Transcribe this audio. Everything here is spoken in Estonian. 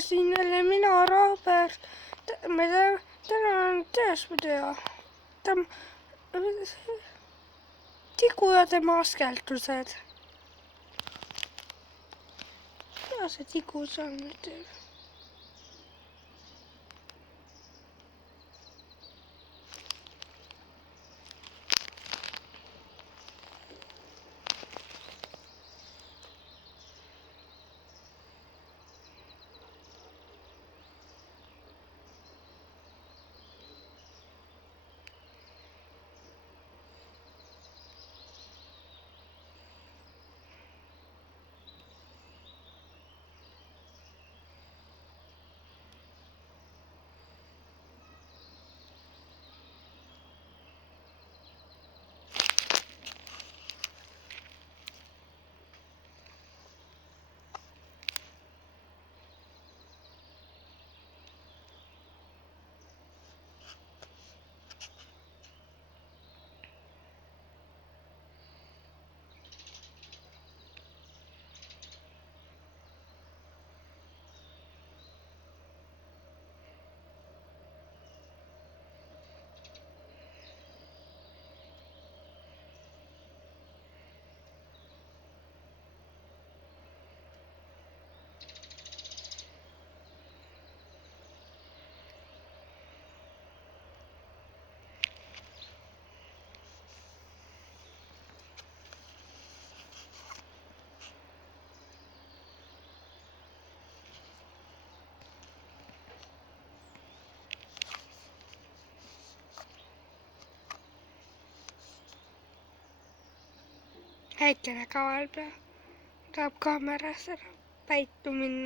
siin jälle mina, Robert. Täna on teosvideo. Tigu ja tema askeldused. Mida see Tigu seal nüüd teeb? Väikene kavalpea tahab kaamerasse ära päitu minna.